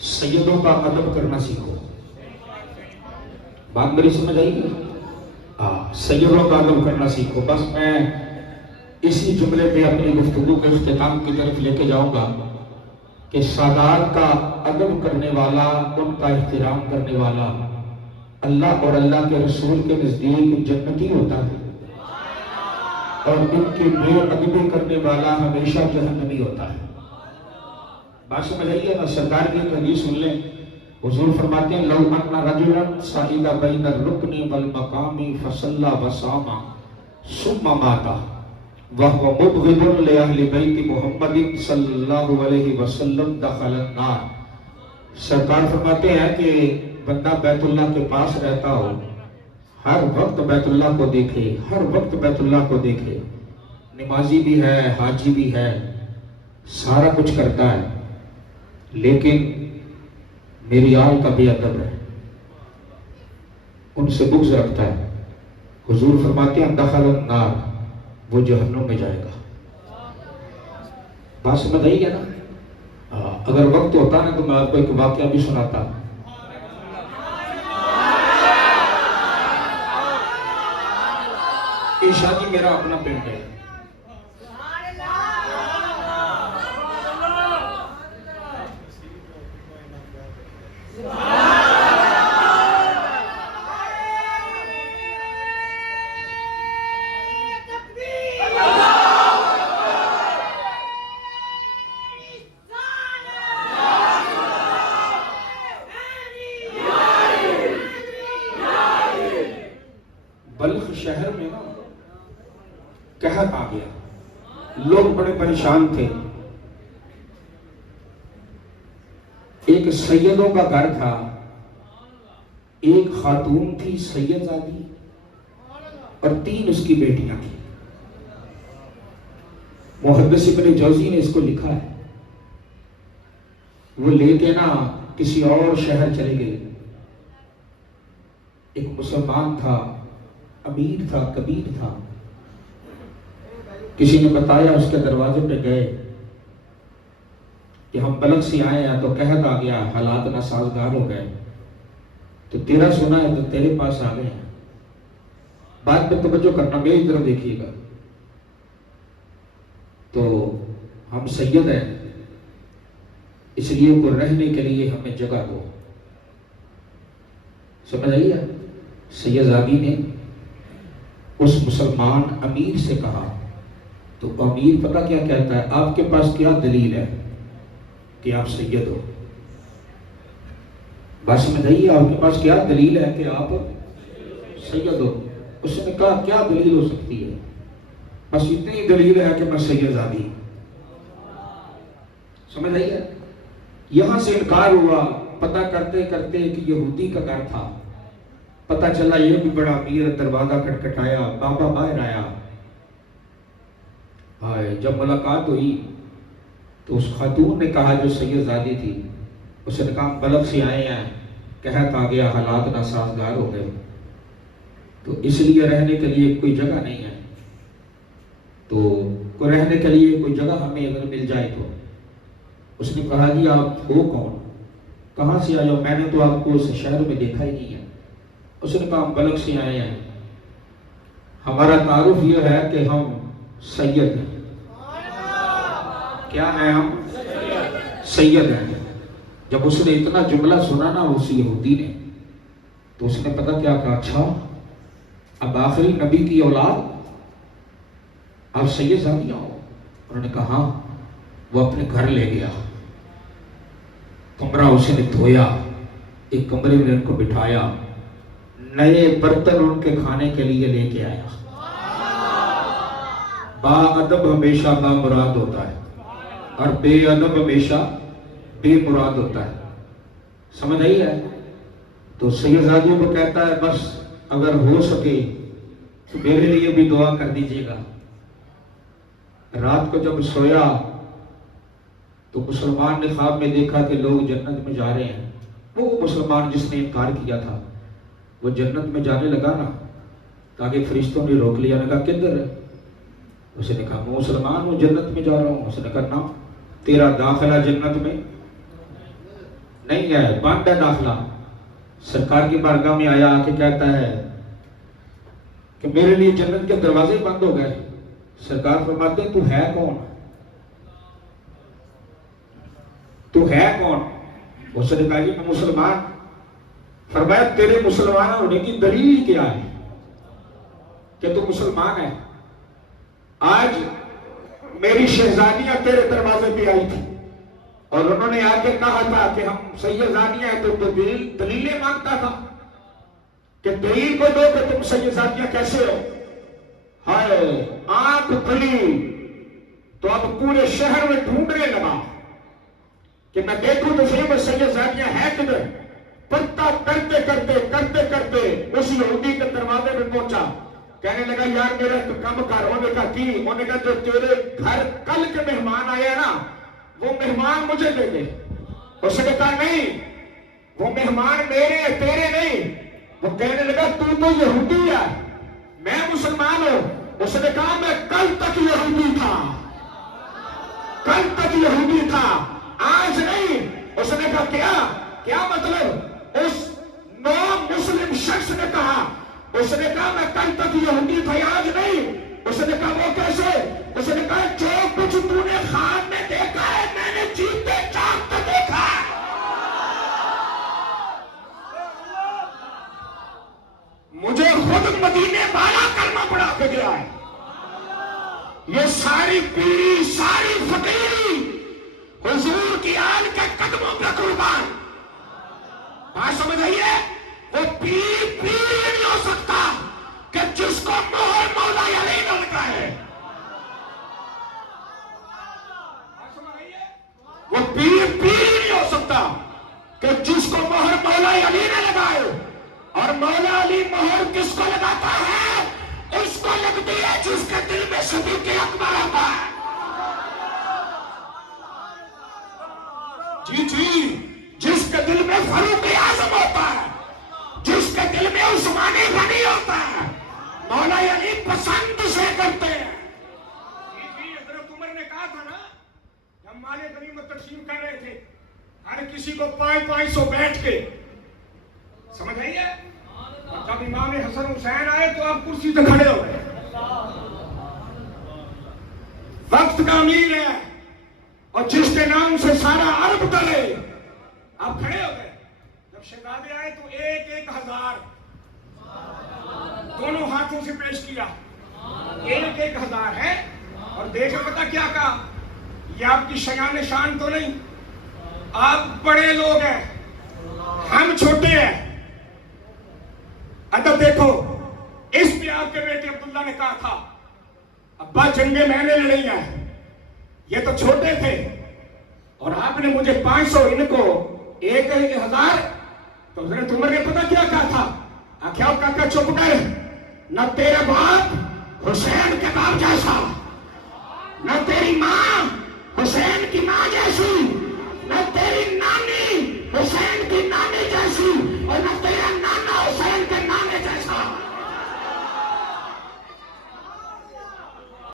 سیدوں کا ادب کرنا سیکھو. بات میری سمجھ آئی؟ سیدوں کا ادب کرنا سیکھو. بس میں اسی جملے پہ اپنی گفتگو کے اختتام کی طرف لے کے جاؤں گا کہ سادات کا ادب کرنے والا، ان کا احترام کرنے والا اللہ اور اللہ کے رسول کے نزدیک جنتی ہوتا ہے، اور ان کی بے ادبی کرنے والا ہمیشہ جہنمی ہوتا ہے. بات سمجھ آئیے نا؟ سرکار کی ایک حدیث سن لیں. حضور فرماتے ہیں لو ان رجلا صعد بین الرکن والمقام فصلی وصام ثم مات وهو مبغض لأہل بیت محمد صلی اللہ علیہ وسلم دخل النار. سرکار فرماتے ہیں کہ بندہ بیت اللہ کے پاس رہتا ہو، ہر وقت بیت اللہ کو دیکھے، ہر وقت بیت اللہ کو دیکھے، نمازی بھی ہے، حاجی بھی ہے، سارا کچھ کرتا ہے، لیکن میری آل کا بے ادب ہے، ان سے بغض رکھتا ہے، حضور فرماتے ہیں دخل النار، وہ جہنم میں جائے گا. بات سمجھ آئی ہے نا؟ اگر وقت ہوتا نا تو میں آپ کو ایک واقعہ بھی سناتا. عیشا جی میرا اپنا پنڈ ہے. بلخ شہر میں نا قحط آ گیا، لوگ بڑے پریشان تھے. ایک سیدوں کا گھر تھا، ایک خاتون تھی سید زادی اور 3 اس کی بیٹیاں تھیں. محدث ابن جوزی نے اس کو لکھا ہے. وہ لے کے نا کسی اور شہر چلے گئے. ایک مسلمان تھا، امیر تھا، کبیر تھا. کسی نے بتایا، اس کے دروازے پہ گئے کہ ہم بلخ سے آئے ہیں تو قحط آ گیا، حالات ناسازگار ہو گئے، تو تیرا سنا ہے تو تیرے پاس آ گئے ہیں. بات پہ توجہ کرنا، میری طرف دیکھیے گا. تو ہم سید ہیں، اس لیے کو رہنے کے لیے ہمیں جگہ دو. سمجھ آئیے؟ سید زادی نے اس مسلمان امیر سے کہا. تو امیر پتہ کیا کہتا ہے؟ آپ کے پاس کیا دلیل ہے کہ آپ سید ہو؟ بات سمجھ آئیے؟ آپ کے پاس کیا دلیل ہے کہ آپ سید ہو؟ اس نے کہا کیا دلیل ہو سکتی ہے؟ بس اتنی دلیل ہے کہ میں سید زادی. سمجھ آئیے؟ یہاں سے انکار ہوا. پتہ کرتے کرتے ایک یہودی کا گھر تھا، پتہ چلا یہ بھی بڑا امیر. دروازہ کھٹکھٹایا، بابا باہر آیا. جب ملاقات ہوئی تو اس خاتون نے کہا جو سید زادی تھی، اس نے کہا بلخ سے آئے ہیں، قحط آ گیا، حالات ناسازگار ہو گئے، تو اس لیے رہنے کے لیے کوئی جگہ نہیں ہے، تو رہنے کے لیے کوئی جگہ ہمیں اگر مل جائے تو. اس نے کہا جی آپ ہو کون؟ کہاں سے آئے ہو؟ میں نے تو آپ کو اس شہر میں دیکھا ہی نہیں ہے. اس نے کہا ہم بلخ سے آئے ہیں، ہمارا تعارف یہ ہے کہ ہم سید ہیں. کیا ہے؟ ہم سید ہیں. جب اس نے اتنا جملہ سنا نا اس یہودی نے، تو اس نے پتہ کیا کہا؟ اچھا اب آخری نبی کی اولاد آپ سید زادی ہو؟ انہوں نے کہا ہاں. وہ اپنے گھر لے گیا، کمرہ اسے نے دھویا، ایک کمرے میں ان کو بٹھایا، نئے برتن ان کے کھانے کے لیے لے کے آیا. با ادب ہمیشہ با مراد ہوتا ہے اور بے ادب ہمیشہ بے مراد ہوتا ہے. سمجھ آئی ہے؟ تو سید زادیوں کو کہتا ہے بس اگر ہو سکے تو میرے لیے بھی دعا کر دیجیے گا. رات کو جب سویا تو مسلمان نے خواب میں دیکھا کہ لوگ جنت میں جا رہے ہیں. وہ مسلمان جس نے انکار کیا تھا وہ جنت میں جانے لگا نا، تاکہ فرشتوں نے روک لیا. نے کہا کدھر ہے؟ اس نے کہا میں مسلمان ہوں، جنت میں جا رہا ہوں. اس نے کہا نا، تیرا داخلہ جنت میں نہیں ہے، بند ہے داخلہ. سرکار کی بارگاہ میں آیا آ کے کہتا ہے کہ میرے لیے جنت کے دروازے بند ہو گئے. سرکار فرماتے ہیں تو ہے کون؟ تو ہے کون؟ اس نے کہا جی میں مسلمان. فرمایا تیرے مسلمان ہونے کی دلیل کیا ہے کہ تو مسلمان ہے؟ آج میری شہزادیاں تیرے دروازے پہ آئی تھی اور انہوں نے آ کے کہا تھا کہ ہم سیدزادیاں ہیں. تو دلیلیں مانگتا تھا کہ دلیل کو دو کہ تم سیدزادیاں کیسے ہو. ہائے آنکھ کھلی تو اب پورے شہر میں ڈھونڈنے لگا کہ میں دیکھوں تو صحیح وہ سیدزادیاں ہیں کدھر. پتہ کرتے کرتے اس یہودی کے دروازے میں پہنچا. کہنے لگا یار میرا تو کم کر. انہوں نے کہا کی؟ انہوں نے کہا جو تیرے گھر کل کے مہمان آئے نا وہ مہمان مجھے دے دے. اس نے کہا نہیں وہ مہمان میرے ہیں تیرے نہیں. وہ کہنے لگا تو یہودی ہے میں مسلمان ہوں. اس نے کہا میں کل تک یہودی تھا، کل تک یہودی تھا آج نہیں. اس نے کہا کیا مطلب؟ اس نو مسلم شخص نے کہا. اس نے کہا میں کل تک یہودی تھا آج نہیں. اس نے کہا وہ کیسے؟ اس نے کہا جو کچھ تو نے خواب میں دیکھا ہے میں نے جیتے جاگتے دیکھا ہے. مجھے خود مدینے والا کلمہ پڑھا کے گیا ہے. یہ ساری پیری ساری فقیری حضور کی آل کے قدموں پہ قربان. بات سمجھ آئیے؟ وہ پیر نہیں ہو سکتا کہ جس کو مہر مولا علی نہ لگائے. وہ پیر نہیں ہو سکتا کہ جس کو مہر مولا علی نہ لگائے. اور مولا علی مہر کس کو لگاتا ہے؟ اس کو لگتی ہے جس کے دل میں صدیق اکبر ہوتا ہے. جی جس کے دل میں فاروق اعظم ہوتا ہے، جس کے دل میں عثمان غنی ہوتا ہے، مولا علی پسند سے کرتے ہیں. حضرت عمر نے کہا تھا نا جب مال غنیمت تقسیم کر رہے تھے ہر کسی کو 500 بیٹھ کے. سمجھ آئیے؟ جب امام حسن حسین آئے تو آپ کرسی سے کھڑے ہو گئے. وقت کا امیر ہے اور جس کے نام سے سارا عرب ڈرے آپ کھڑے ہو گئے. جب شہزادے آئے تو 1,000 دونوں ہاتھوں سے پیش کیا. 1,000 ہے اور دیکھ پتا کیا کہا؟ یہ آپ کی شیان شان تو نہیں، آپ بڑے لوگ ہیں ہم چھوٹے ہیں. ادب دیکھو. اس پہ آپ کے بیٹے عبداللہ نے کہا تھا ابا جنگیں میں نے لڑی ہیں، یہ تو چھوٹے تھے اور آپ نے مجھے 500 ان کو 1,000. تو حضرت عمر نے پتا کیا کہا تھا؟ آخیا کاکا چپ کر. نہ تیرے باپ حسین کے باپ جیسا، نہ تیری ماں حسین